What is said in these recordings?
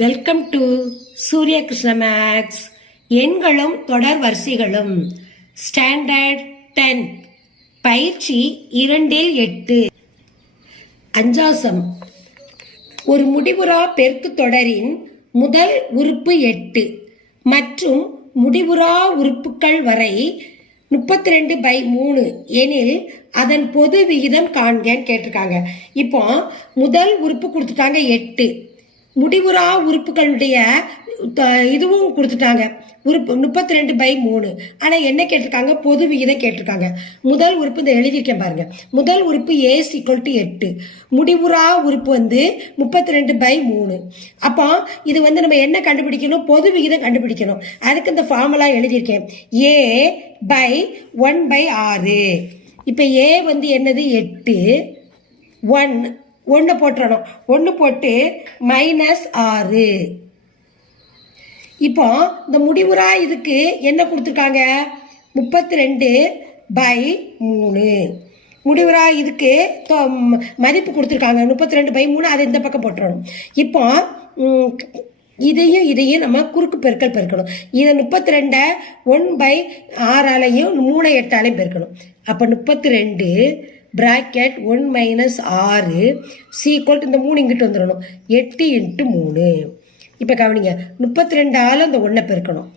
Welcome to சூரிய Krishna maths. எண்களும் தொடர் வரிசைகளும் ஸ்டாண்டர்ட் 10 பயிற்சி 2-8. அஞ்சாசம். ஒரு முடிவுறா பெருக்கு தொடரின் முதல் உறுப்பு 8 மற்றும் முடிவுறா உறுப்புகள் வரை 32/3 எனில் அதன் பொது விகிதம் காண்கன்னு கேட்டிருக்காங்க. இப்போ முதல் உறுப்பு கொடுத்துட்டாங்க 8, முடிவுறா உறுப்புகளுடைய இதுவும் கொடுத்துட்டாங்க உறுப்பு 32/3. ஆனால் என்ன கேட்டிருக்காங்க? பொது விகிதம் கேட்டிருக்காங்க. முதல் உறுப்பு இந்த எழுதியிருக்கேன் பாருங்க. முதல் உறுப்பு A = 8, முடிவுறா உறுப்பு 32/3. அப்போ இது நம்ம என்ன கண்டுபிடிக்கணும்? பொது விகிதம் கண்டுபிடிக்கணும். அதுக்கு இந்த ஃபார்முலா எழுதியிருக்கேன், A/1/6. இப்போ A என்னது? 8. 1 போட்டுறணும். 1 போட்டு -6. இப்போ இந்த முடிவுறா இதுக்கு என்ன கொடுத்துருக்காங்க? 32/3. முடிவுறா இதுக்கு மதிப்பு கொடுத்துருக்காங்க 32/3. அதை இந்த பக்கம் போட்டுறணும். இப்போ இதையும் நம்ம குறுக்கு பெருக்கல் பெருக்கணும். இதை 32 1/6 3 8 பெருக்கணும். அப்போ 32 bracket 1 - 6 இந்த 3 இங்கிட்டு வந்துடணும். 8 × 3. இப்போ கவனிங்க, 32ஆல் இந்த 1 பெருக்கணும்.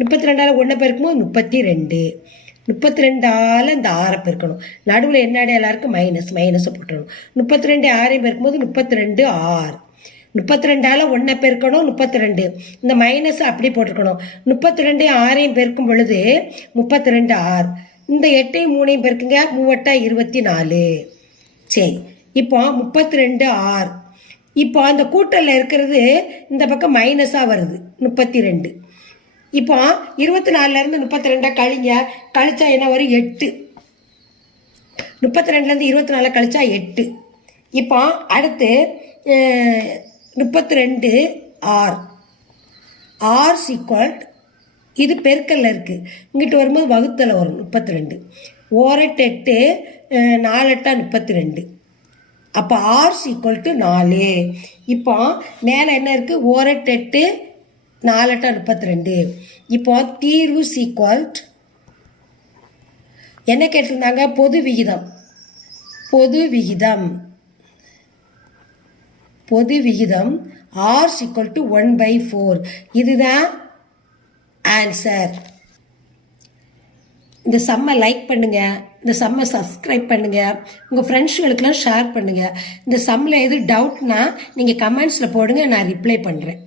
32ஆல் 1 பெருக்கும்போது 32. 32ஆல் இந்த 6 பெருக்கணும். நடுவில் என்ன எல்லாருக்கும் மைனஸை போட்டுடணும். 32 6 பெருக்கும்போது 32 6. 32ஆல் 1 பெருக்கணும் 32. இந்த மைனஸ் அப்படி போட்டுருக்கணும். 32 6 பெருக்கும் பொழுது 32 6. இந்த 8 3 பெருக்குங்க, 3 8 24. சரி, இப்போ 32 6. இப்போ அந்த கூட்டலில் இருக்கிறது இந்த பக்கம் மைனஸாக வருது 32. இப்போ 24லேருந்து 32 கழிச்சா என்ன வரும்? 8. 32லேருந்து 24 கழிச்சா 8. இப்போ அடுத்து 32 R இது பெருக்கல்ல இருக்குது. இங்கிட்டு வரும்போது வகுத்தல வரும் 32. 1 8 4 8 32. அப்போ R = 4. இப்போ மேலே என்ன இருக்குது? 1 8 4 8 32. இப்போ தீர்வு என்ன கேட்டிருந்தாங்க? பொது விகிதம். R = 1/4. இதுதான் ஆன்சர். இந்த சம்மை லைக் பண்ணுங்க, இந்த சம்மை சப்ஸ்கிரைப் பண்ணுங்க, உங்கள் ஃப்ரெண்ட்ஸுகளுக்கெல்லாம் ஷேர் பண்ணுங்க. இந்த சம்மில் எது டவுட்னா நீங்கள் கமெண்ட்ஸில் போடுங்க, நான் ரிப்ளை பண்ணுறேன்.